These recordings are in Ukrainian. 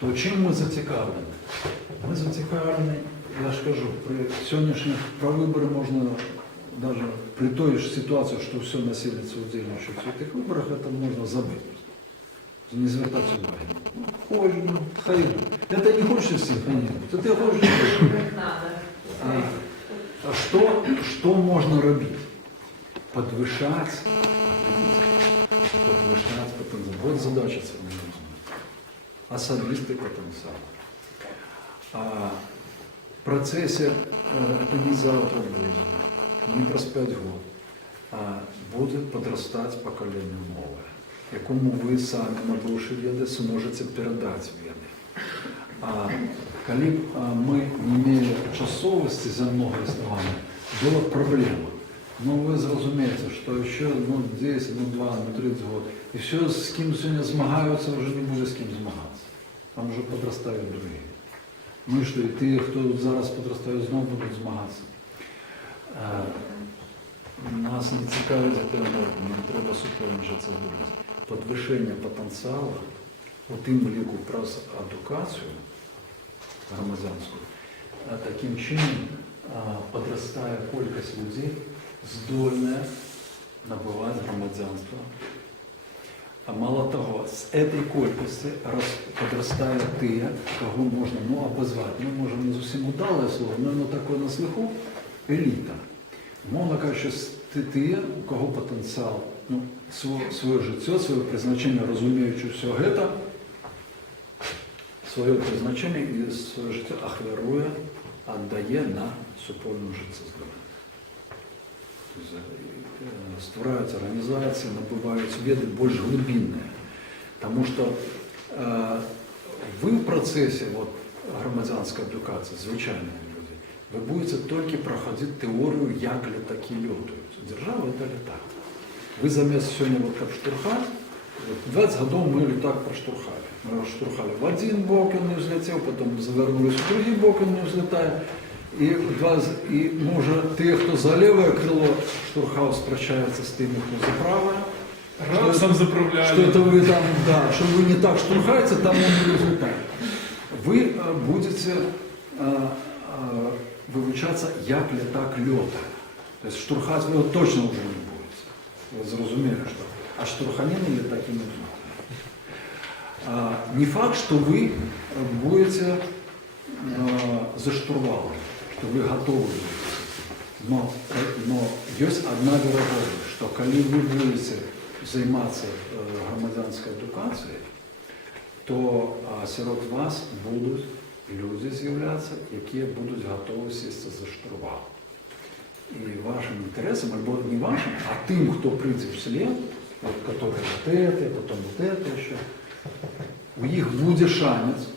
то чим ми зацікавлені? Ми зацікавлені, я ж кажу, при сьогоднішніх про вибори можна даже при той же ситуации, что все населится удельничать в этих выборах, это можно забыть. Не звертать уваги. Ну, хочешь, ну, хай. Это не хочешь синхронировать, это ты хочешь. Что можно робить? Подвышать потенциал. Вот задача цивилизации. Особистый потенциал. В процессе, это не завтра будет, не через 5 год, а будет подрастать поколение новое, якому ви самі, набувши веди, зможете передати веди. А коли ми не мали часовості за много оснований, була проблема. Но ви зрозумієте, що ще 10, 2, 30 років, і все, з ким сьогодні змагаються, вже не буде з ким змагатися. Там вже подростають другі. Ну і що, і ті, хто зараз подростають, знову будуть змагатися. Нас не цікавить тема, нам треба суперечити це думати. Підвищення потенціалу, у тим ліку про едукацію громадянську, таким чином подростає кількість людей, здольна набувати громадянство. А мало того, з цієї кількості подростає ті, кого можна обозвати. Ми можемо не зовсім удале слово, але воно таке на слуху – еліта. Мовно кажучи, ті, у кого потенціал, своє життя, своє призначення, розуміючи все це, своє призначення і своє життя ахвярує, віддає на супольне життєздоров'я. Створяються організації, набуваються веди більш глибинні. Тому що ви в процесі громадянської едукації, звичайні люди, ви будете тільки проходити теорію, як літаки льотають. Держава – це літак. Ви замість сьогодні як штурхати, 20 років ми літак проштурхали. Ми розштурхали в один бок, він не взлетів, потім завернулися в другий бок, він не взлітає. І може ті, хто за ліве крило штурхав, спрощається з тими, хто за праве. Рапсом заправляли. Что вы там, да, что вы не так штурхаете, там он не взлетает. Вы будете вивчатися, як літак льота. Тобто штурхати ви точно вже не будете. Ви зрозуміли, що. А штурханины літаки не будут. Не факт, что вы будете за штурвалом, что вы готовы. Но есть одна вероятность, что когда вы будете займатися громадянською едукацією, то серед вас будуть люди з'являтися, які будуть готові сісти за штурвал. І вашим інтересам, або не вашим, а тим, хто прийде вслед, который вот это, потом вот это еще, у них будет шанс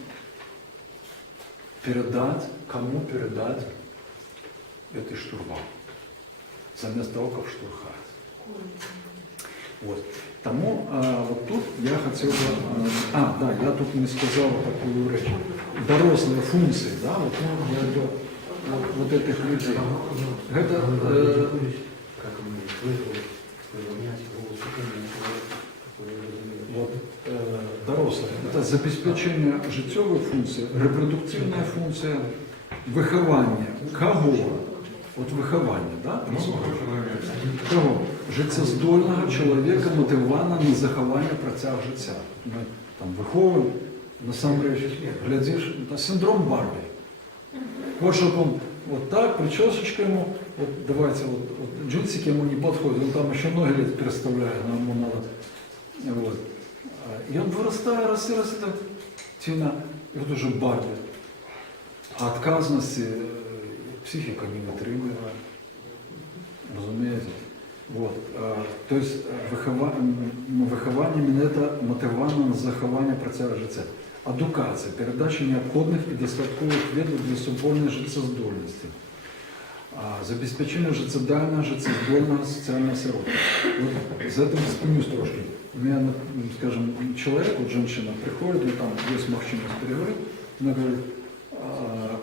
передать, кому передать этот штурвал, заместо того, как штурхать. Вот. Тому вот тут я хотел бы... да, я тут не сказал такую речь. Дорослые функции, да, вот, я говорю, вот этих людей. Это... Вот, дорослые. Это забезпечение життєвої функції, репродуктивна функція, виховання. Кого? От виховання, да? Кого? Життєздольного чоловіка мотивовано на заховання процяг життя. Ми там виховуємо, насамперед, глядиш, синдром Барбі. Вот чтобы он вот так, причесочка ему, вот давайте, вот джинсики ему не подходят, он там еще ноги лет переставляет, но ему надо, вот. И он вырастает, растет, так, тина, и вот уже Барби. А отказности психика не витримує, розумієте? Вот. То есть виховання это мотивовано на заховання процяга життя. Едукація, передача необхідних і достаткових ведів для супольної життєздольності. Забезпечення життєдального, життєздольного соціального сирота. Вот за этим спинюсь трошки. У меня, скажем, человек, вот женщина приходит, и там есть возможность переговорить, она говорит,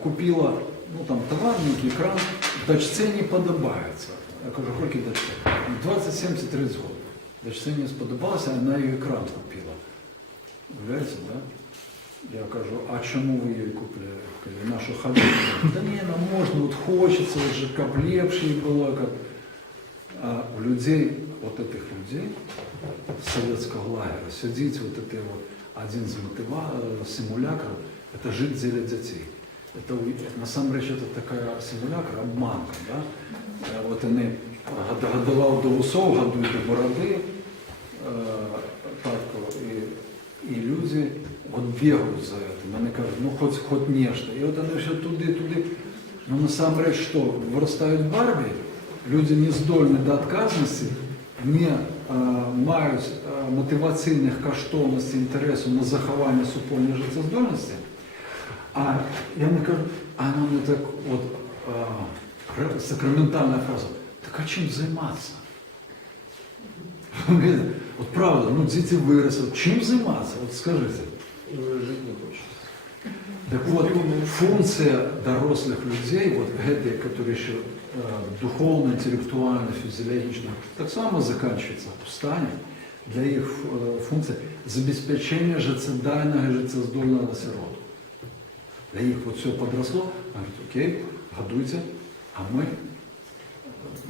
купила, ну там товарник, экран, дочці не подобається. Я кажу, скільки дочці? 20, 70, 30 років. Дочці не сподобалося, вона її екран купила. Уявляєте, да? Я кажу, а чому ви її купили? Нашу халяву. Да ні, нам можна, от хочеться, от же как лепше було. Как... А у людей, вот этих людей советского лагеря, сидит вот это вот один из симулякров, это жить для детей. Это, на самом деле, это такая симулякр, обманка, да? Вот они годував до усов, годують до бороди, татко, і люди от бігають за этим. Вони кажуть, ну хоч нечто. І от вони все туди. Ну насамрэч що, виростають Барбі, люди не здольні до відказності, не мають мотиваційних коштовностей, інтересу на заховання супольної життєздольності. А я не кажу, а нам не так от сакраментальна фраза, так а чим займатися? От правда, ну діти виросли, чим займатися? От скажіть. Жить не хочется. Так вот, функция дорослых людей, вот эти, которые еще духовно, интеллектуально, физиологично, так само заканчивается пустане, для их функции забеспечение життєдайного и життєздольного сироту. Для них вот все подросло, говорят, окей, годуйте, а мы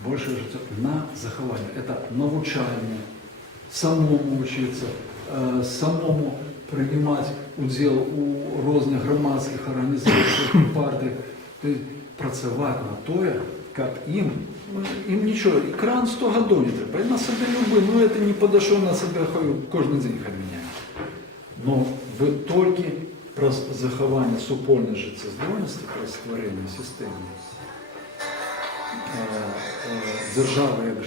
больше життя на захование. Это научание, самому учиться, самому принимать удел у різних громадських організацій, партій, тобто працювати на те, як їм нічого, екран 100 років не треба, і на себе любий, ну це не подошов, на себе кожен день хай міняє. Но ви тільки про заховання супольної життєздольності, про створення системи держави, як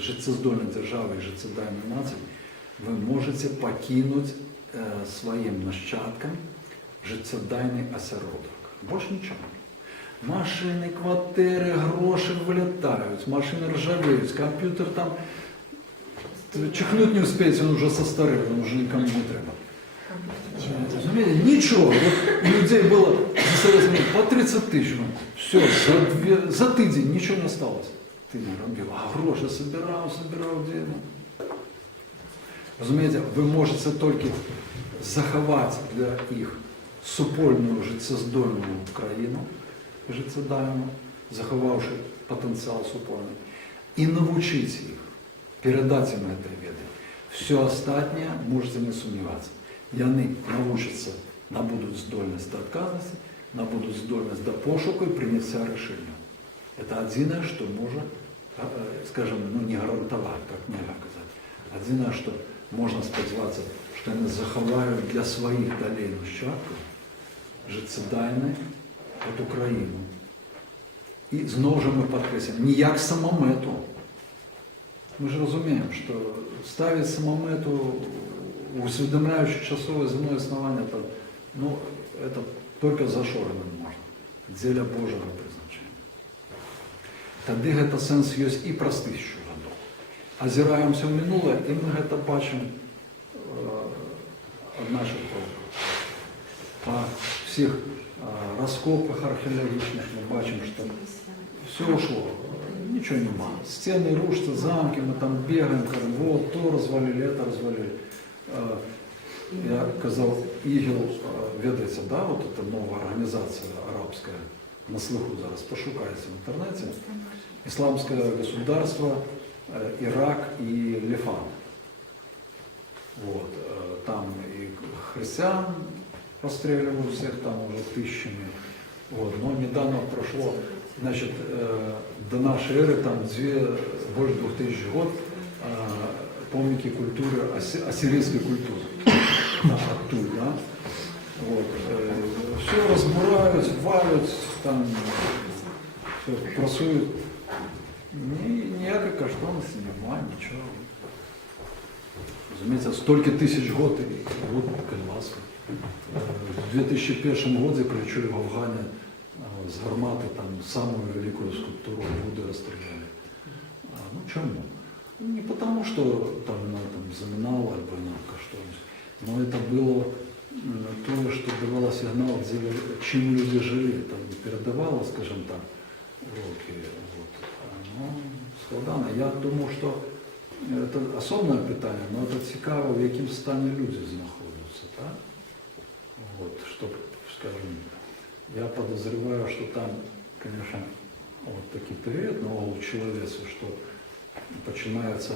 життєздольної держави і життєдайної нації, ви можете покинути своїм нащадкам життєдайний осередок. Більше нічого. Машини, квартири, гроші вилітають, машини ржавіють, комп'ютер там чихнуть не успієте, він вже состарів, він вже нікому не треба. Розумієте? Нічого. От у людей було за Советского по 30 тисяч. Все, за тиждень нічого не осталось. Тиждень робив, а гроші собирав, де. Розумієте, ви можете тільки заховати для їх супольну життєздольну країну, життєдайну, заховавши потенціал супольний, і навчити їх, передати їм це відання. Все остальне можете не сумніватися. І вони навчаться, набудуть здольність до відказності, набудуть здольність до пошуку і прийняття рішення. Це єдине, що може, скажімо, не гарантувати, як нельзя казати. Єдине, що можна сподіватися, що вони заховають для своїх долей нащадків життєдайне от Україну. І знову ж ми підкреслюємо, не як самомету. Ми ж розуміємо, що ставити самомету, усвідомляючи часове земне існування, ну, це тільки зашореним можна. Дзеля Божого призначення. Тоді це сенс є і про 1000 років. Озираємося в минуле, і ми це бачимо від наших предків. По всіх розкопках археологічних ми бачимо, що все ушло, нічого нема. Стіни рушаться, замки, ми там бігаємо, кажемо, вот, то розвалили, це розвалили. Я казав, ІГІЛ, ведеться, да, вот эта нова організація арабська, на слуху зараз, пошукайте в інтернеті. Исламское государство, Ирак и Левант. Вот. Там и христиан расстреливают всех, там уже тысячами. Вот. Но недавно прошло, значит, до нашей эры, там больше 2000 год, помники культуры, ассирийской культуры. Оттуда, да? Вот. Все разбирают, валят, там, все просуют. Ніякої коштовності немає, нічого. Розумієте, стільки тисяч років, і от, будь ласка. В 2001 році прилетіли в Афгані з гармати там саму велику скульптуру Будди розстріляли. Ну чому? Не тому, що там вона замінала або на коштовність, але це було те, що давало сигнал, чим люди жили, там передавало, скажімо так, уроки. Ну, складно. Я думаю, що це особливе питання, але це цікаво, в якому стані люди знаходяться. Так? Я подозреваю, что там, конечно, вот такий період на голову чоловічу, що починається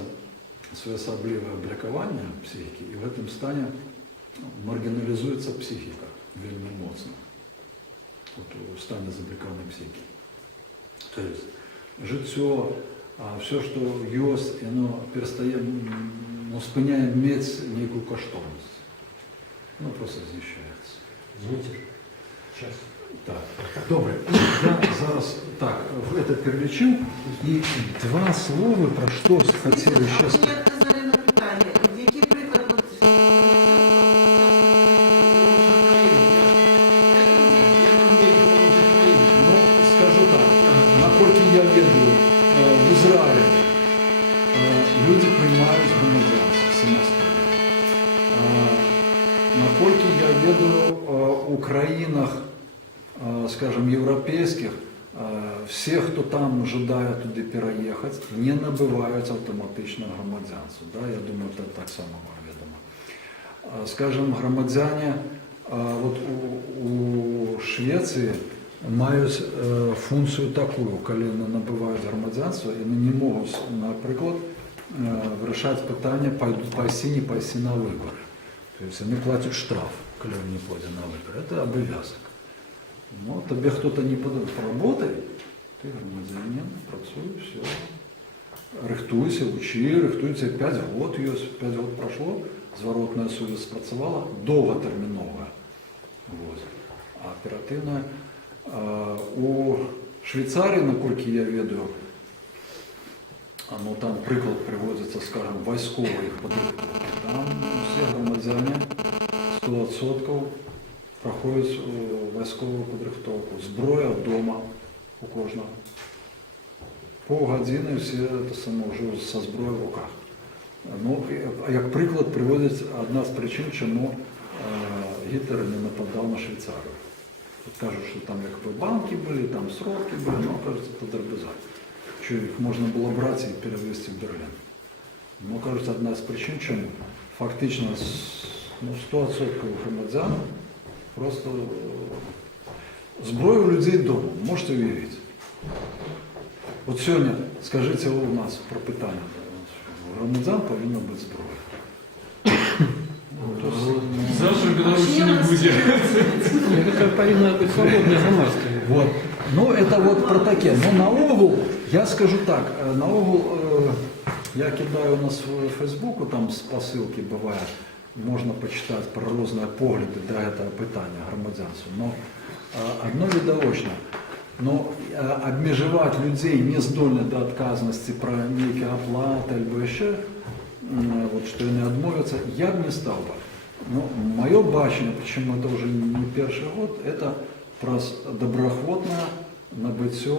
своеособливе блокування психіки, і в этом стані маргіналізується психіка вельми моцно. Вот в стані заблокованої психіки. Тобто, життя, все, що є, воно перестає, спиняє мати некую коштовність. Ну, просто знищається. Извините. Сейчас. Так, добре. Я зараз так, це перелічив. І два слова про щось хотіли ще А сказати. ви казали на питання, який приклад от, Ну, скажу так, наскільки я веду, в Ізраїлі люди приймають громадянство самостійно. Наскільки я веду, у країнах, скажем, європейських, всі, хто там жадає туди переїхати, не набувають автоматично громадянство. Да? Я думаю, це так само вам відомо. Скажем, громадяне вот у Швеції мають функцію таку, коли вони набувають громадянство, і вони не можуть, наприклад, вирішати питання, пойти, не пойти на вибори. Тобто вони платять штраф, коли вони не платять на вибори. Це обов'язок. Ну, тебе хто-то не подав, поработай, ти громадянин, працюй, все. Рихтуйся, учи, рихтуйся, 5 років, 5 років пройшло, зворотна совість спрацювала, довготермінова. Вот. А оперативна. У Швейцарії, наскільки я веду, ну, там приклад приводиться, скажем, військових підготовки. Там всі громадяни 100% проходять військову підготовку. Зброя вдома у кожного. Півгодини всі вже зі зброєю в руках. Ну, як приклад приводиться одна з причин, чому Гітлер не нападав на Швейцарію. Кажуть, що там якби банки були, там сроки були, ну, кажуть, це дробезак. Що їх можна було брати і перевезти в Берлін. Ну, кажуть, одна з причин, чому фактично 100% громадян просто зброю у людей вдома, можете уявити. От сьогодні, скажіть у нас про питання, у громадян повинна бути зброя. Завтра в Беларуси не будет. Какая повинна быть свободная громадская. Вот. Ну, это вот про таке. Ну, наогул, я скажу так, наогул, я кидаю у нас в Фейсбуку, там посилки буває, можна почитати про різні погляди до цього питання громадянства. Но одно відовочно, но обмежувати людей не здольних до відказності про які оплати або ще, вот, що вони відмовляться, я б не став би. Ну, мое бачення, почему это уже не первый год, это про доброохотное набытие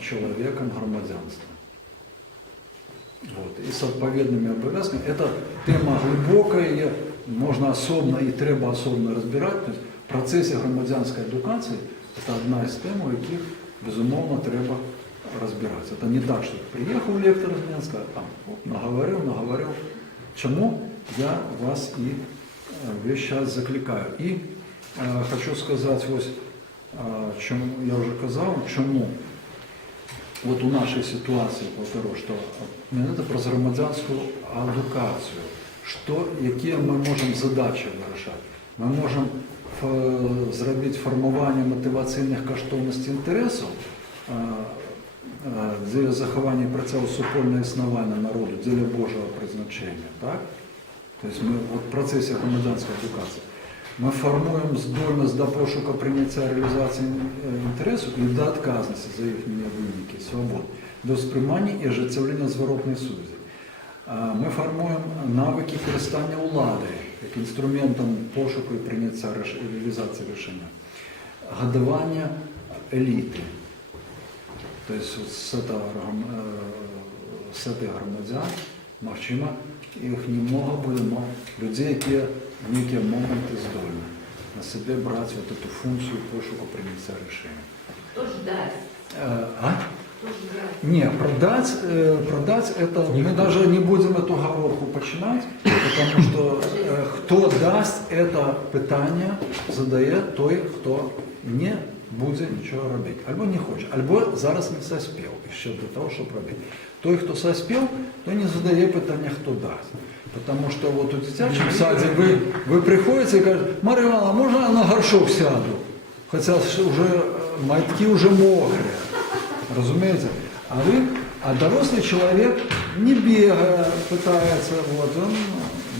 человеком громадянства. Вот. И с отповедными обов'язками. Это тема глибокая, можно особенно и треба особенно разбирать. То есть в процессе громадянской едукації это одна из тем, у яких, безумовно, треба разбираться. Это не так, что приехал лектор из Минска, там, оп, наговорил. Чему я вас и весь час закликаю. І хочу сказати, ось, чому я вже казав, чому от у нашій ситуації, повторю, що це про громадянську едукацію, які ми можемо задачі вирішати. Ми можемо зробити формування мотиваційних коштовностей інтересів, для заховання процесу супольного існування народу, для Божого призначення. Так? Тобто ми в процесі громадянської едукації ми формуємо здольність до пошуку, прийняття, реалізації інтересів і до відказності за їхні виники, свобод, до сприймання і оживлення зворотної сувязі. Ми формуємо навики користання влади як інструментом пошуку і прийняття і реалізації рішення, годування еліти. Тобто з цих громадян навчимо їх немного буде, але людей, які в які моменти здольні на себе брати вот эту функцію пошуку прийняття рішення. Хто ж дасть? Хто ж дасть? Не, продать это, мы даже не будем эту головку починать, потому что кто даст это питание, задает той, кто не буде нічого робити. Або не хоче, або зараз не соспів ще до того, щоб робити. Той, хто соспів, той не задає питання, хто дасть. Тому що от у дитячому саді ви приходите і кажете, Марія Івановна, можна я на горшок сяду? Хоча вже матки вже мокрі. Розумієте? А дорослый человек не бегая, пытается, вот,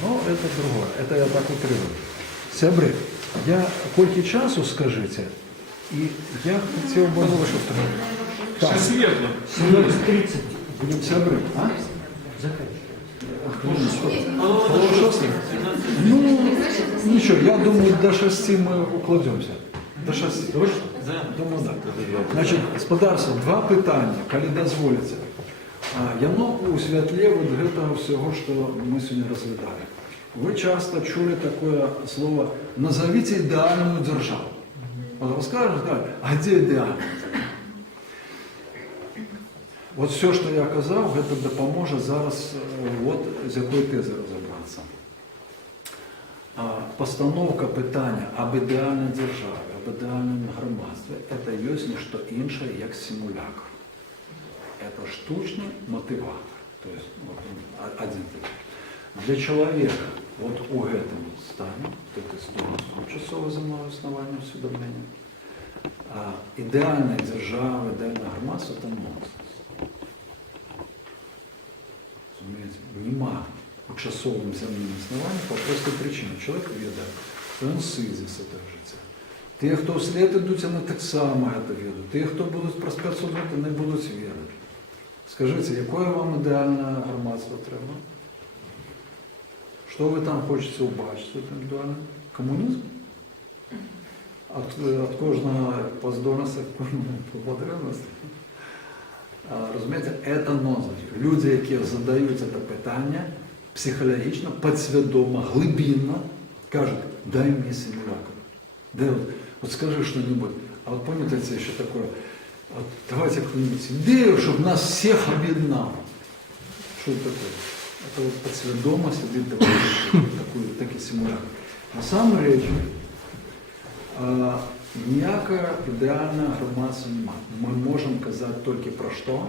но это другое. Это я так утрирую. Сябры, я кольки часу скажите, и я хотел бы... Так, Ще світло. 17:30. будем сябры, а? Заканчивается. Ну, ничего, я думаю, до 6 мы укладемся. До 6. Точно? Думаю, да. Значить, господарство, два питання, коли дозволите. Яно у святлі вот гэтага всього, що ми сьогодні розглядали. Ви часто чули таке слово «назовите ідеальну державу». От розкажеш, да, а де ідеальна? От все, що я казав, це допоможе зараз от, з якої тези розібратися. Постановка питання об ідеальній державі, об ідеальному громадстві – це є не що інше, як симулятор. Это штучный мотиватор. То есть вот он один такой. Для человека вот у этом стане, вот этой стороны часового земного основания усведомления, идеальная держава, идеальное громадство – это нонсенс. Разумеете, нема у часовым земным основанием по простой причине. Человек ведает, що він сизив з цього життя. Ті, хто вслед ідуть, вони так само це ведуть. Ті, хто будуть проспять судити, не будуть вірити. Скажіть, яке вам ідеальне громадство треба? Що ви там хочете убачити індивідуально? Комунізм? От кожного по здорності, от кожного по потребності. Розумієте, це нонсенс. Люди, які задають це питання, психологічно, підсвідомо, глибинно, кажуть, дай мені симулятор. Дай вот скажи что-нибудь. А вот помните еще такое, вот давайте какую-нибудь идею, чтобы нас всех объединало. Что это такое? Это вот подсведомо сидит такой симулятор. На самом деле, ніякого ідеального громадства немає. Ми можемо казати тільки про що?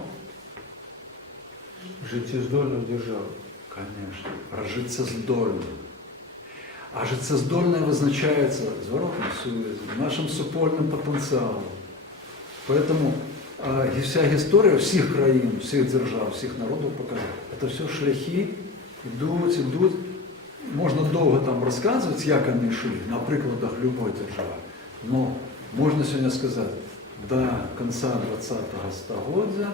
Життєздольну державу. Конечно, про життєздольну. А життєздольне визначається зворотною сув'язю, нашим супольним потенціалом. Поэтому і вся історія всіх країн, всіх держав, всіх народів показує. Це все шляхи, ідуть. Можна довго там розказувати, як вони йшли, на прикладах будь-якої держави. Но можна сьогодні сказати, до кінця 20-го століття,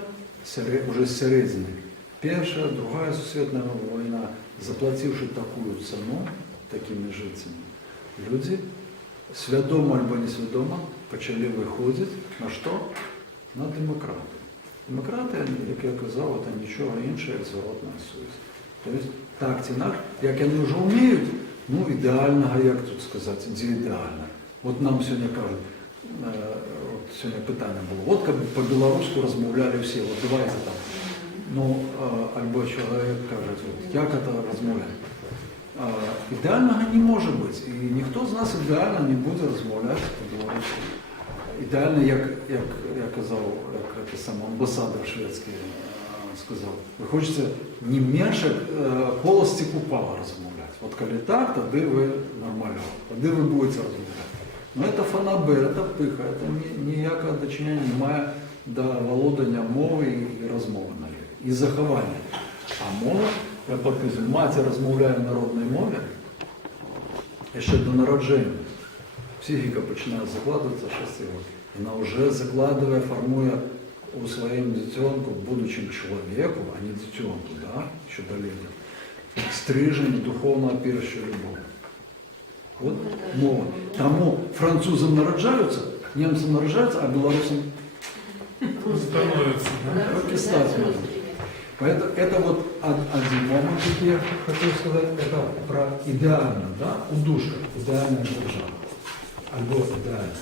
уже з середини, Перша, Друга Світова війна, заплативши таку ціну, такими жицями, люди свідомо або несвідомо почали виходити на що? На демократію. Демократія, як я казав, це нічого інше, як зворотна сув'язь. Тобто, так чи інакше, як вони вже вміють, ну ідеального, як тут сказати, де ідеально. От нам сьогодні кажуть, от сьогодні питання було, от як по-білоруську розмовляли всі, от давайте там. Ну, або чоловік каже, от, як це розмовляти? Ідеального не може бути. І ніхто з нас ідеально не буде розмовляти по-білоруськи. Ідеально, як я казав, як сам амбасадор шведський сказав, ви хочете не менше полості купала розмовляти. От коли так, тоді ви нормально, тоді ви будете розмовляти. Ну, це фанабер, це пиха, це ніякого дочинення немає до володання мови і розмови навіть. І заховання. А мова, я показую, мати розмовляє в народній мові, ще до народження. Психіка починає закладуватися 6 років. Вона вже закладує, формує у своєму дитятку, будучим чоловіку, а не дитятку, да, ще до літа, стрижень духовного пірща любові. От мова. Тому французам народжаються, німцям народжаються, а білорусам Становится. так и стать можно. Поэтому это вот один момент, как я хотел сказать, это про идеально, да, удушка, идеальная держава. Альбо идеально.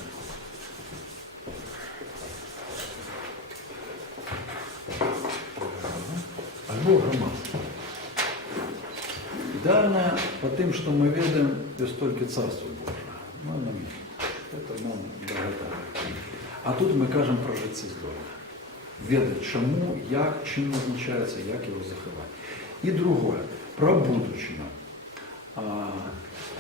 Альбо громадство. Идеальное по тем, что мы видим, есть только Царство Божие. Ну, на мир. Це нам догадає. А тут ми кажемо про життєздольне. Ведать, чому, як, чим назначається, як його заховати. І друге, про будущее.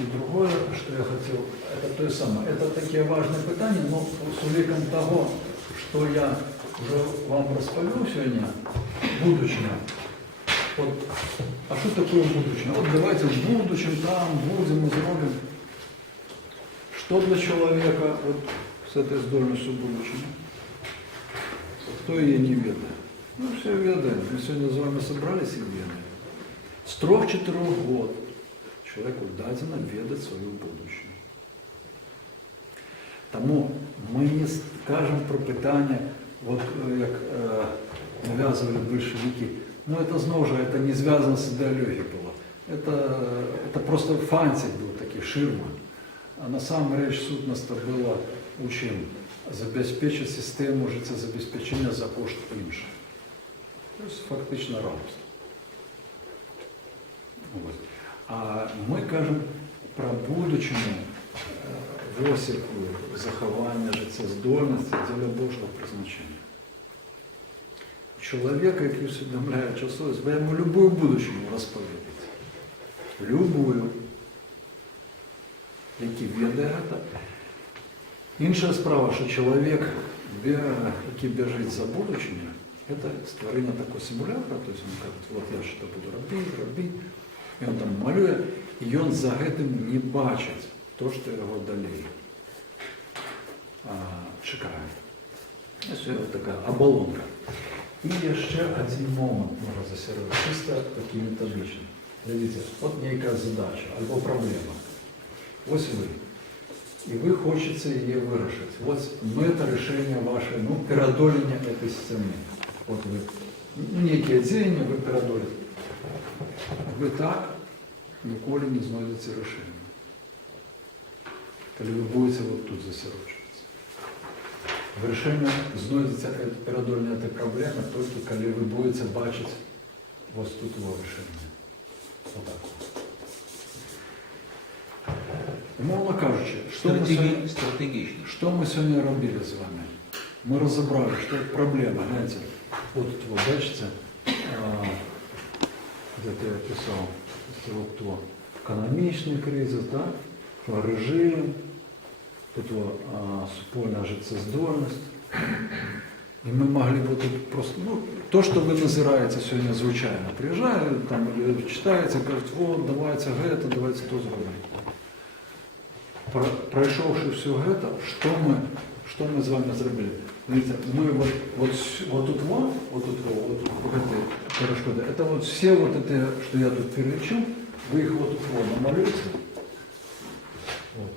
И другое, что я хотел, это то же самое. Это такие важные питания, но с увеком того, что я уже вам расповел сегодня, будущее. Вот, а что такое будущее? Вот давайте в будущем там будем, изробим. Что для человека вот, с этой здольностью будущего? Кто ее не ведает? Ну, все ведаем. Мы сегодня с вами собрались и ведаем. С 3-4 год человеку дадено ведать свое будущее. Тому ми не скажемо про питання, от як нав'язували большевики, ну це знову ж, це не зв'язано з ідеологією було. Это просто фантик був такий, ширма. А на самом речь сутності було у чим? Забезпечити систему життєзабезпечення за кошт інших. Тобто фактично рабство. Ось. А ми кажемо про будучину в осіку заховання життєздольності для Божого призначення. Чоловіка, який усвідомляє часовість, ви йому любую будучину розповідаєте. Любую. Який ведає це. Інша справа, що чоловік, який біжить за будучиною, це створення такого симулятора, тобто він каже, от я що буду робити, і він там малює, і він за гэтым не бачить то, що його далі чекає. Це така оболонка. І ще один момент можна засервити, чисто такий методичний. Дивіться, от некая задача або проблема. Ось ви. І ви хочете її вирішити. Ось мета рішення ваше, переодолення цієї стіни. От ви, некие діяння ви переодолите. Ви так ніколи не знайдете рішення. Коли ви будете от тут засерочуватися. Рішення знайдеться переодолення цієї проблеми тільки коли ви будете бачити ось тут його рішення. Отак. Умовно кажучи, що ми сьогодні робили з вами? Ми розібрали, що це проблема. Гляньте, от ви бачите, де-то я писав, що економічний кризис, да? Режим, тут супольна життєздольність. І ми могли б тут просто, то, що ви назираєте сьогодні звичайно, приїжджають, там, читаєте, кажуть, вот, давайте гетто, давайте то зробимо. Пройшовши все это, что мы с вами зробили? Видите, мы вот тут перешкоды, это вот все вот это, что я тут перелечил, вы их вот тут намалюете. Вот.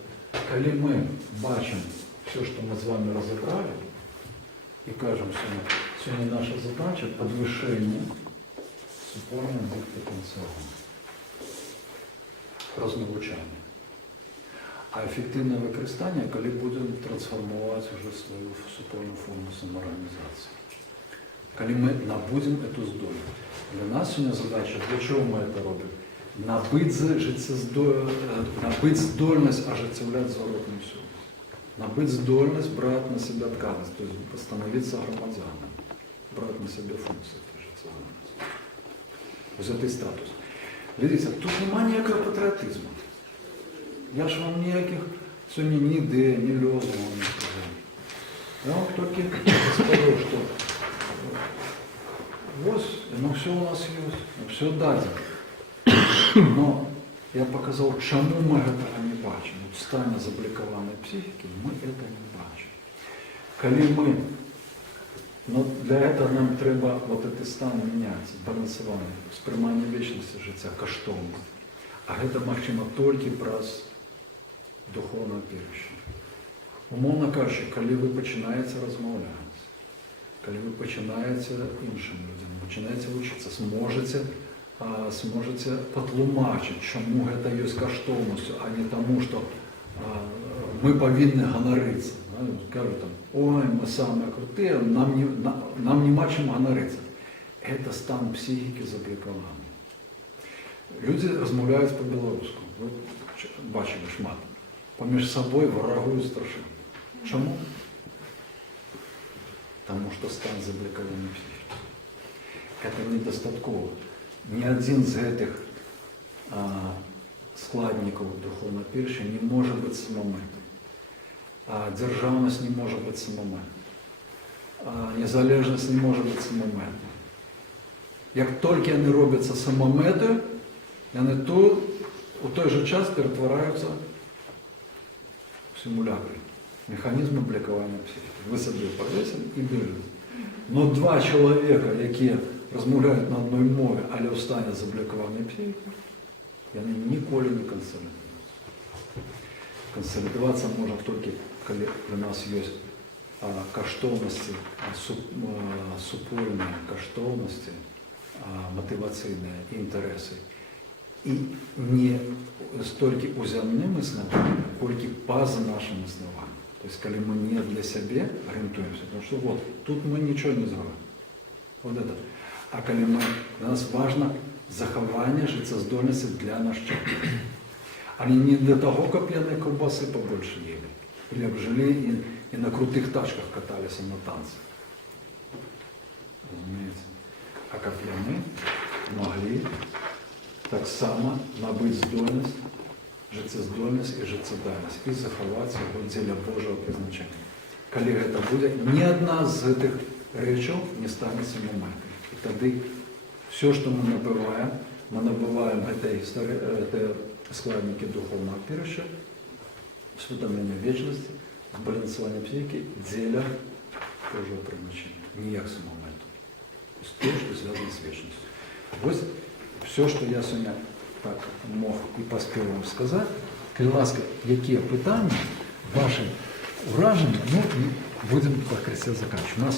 Коли мы бачим все, что мы с вами разобрали, и кажем сегодня наша задача подвышение супольного потенциала, розновучання. А ефективне використання, коли будемо трансформувати вже свою супольну форму самоорганізації. Коли ми набудемо цю здольність. Для нас сьогодні задача, для чого ми це робимо? Набити здольність оживлять зворотну совість. Набити здольність брати на себе відповідальність, тобто становитися громадянами, брати на себе функції життєздольності. Ось цей статус. Дивіться, тут немає ніякого патріотизму. Я ж вам ніяких сьогодні ні ідей, ні лозунгів не сказав. Я вам тільки сказав, що ось, все у нас є, все дадено. Но я показав, чому ми цього не бачимо. В стані заблокованої психіки ми цього не бачимо. Коли ми, для цього нам треба цей стан міняти, балансування, сприймання вічності життя, коштовність. А це можливо тільки праз духовного пірища. Умовно кажучи, коли ви починаєте розмовляти, коли ви починаєте іншим людям, починаєте вчитися, зможете потлумачити, чому це є коштовністю, а не тому, що ми повинні гоноритися. Кажуть там, ой, ми самі круті, нам нема чим гоноритися. Це стан психіки заблокований. Люди розмовляють по-білоруську. Ви бачили шмат. поміж собою ворогують страшенно. Чому? Тому що стан заблокований психіки. Це недостатково. Ні один з цих складників духовного пірші не може бути самометом. Державність не може бути самометом. Незалежність не може бути самометом. Як тільки вони робляться самометою, вони у той же час перетворяються в симулякри. Механізми блокування психіки. Ви собі повісили і біжите. Но два чоловіка, які розмовляють на одній мові, але в стані заблокування психіки, вони ніколи не консолідуються. Консолідуватися можна тільки, коли у нас є коштовності, супольні коштовності, мотиваційні інтереси. І не стільки у земними словами, скільки поза нашими словами. Тобто, коли ми не для себе орієнтуємося, тому що от, тут ми нічого не зробимо. Вот это. А коли для нас важно заховання життєздольності для наших. Они не для того копьяной колбасы побольше ели. Или обжили и на крутых тачках катались на танцы. Разумеется. А копьяны могли так само набыть здольность, життєздольність і життєдальність і заховати його для Божого призначення. Коли це буде, ні одна з цих речей не стане самометом. І тоді все, що ми набуваємо це складники духовного пірища, усвідомлення вічності, збалансування психіки, для Божого призначення. Ніяк самометом. Те, що зв'язано з вічністю. Ось все, що я сьогодні так мог і поспів вам сказати. Будь ласка, які питання, ваші враження, ну і будемо по кресі закінчувати.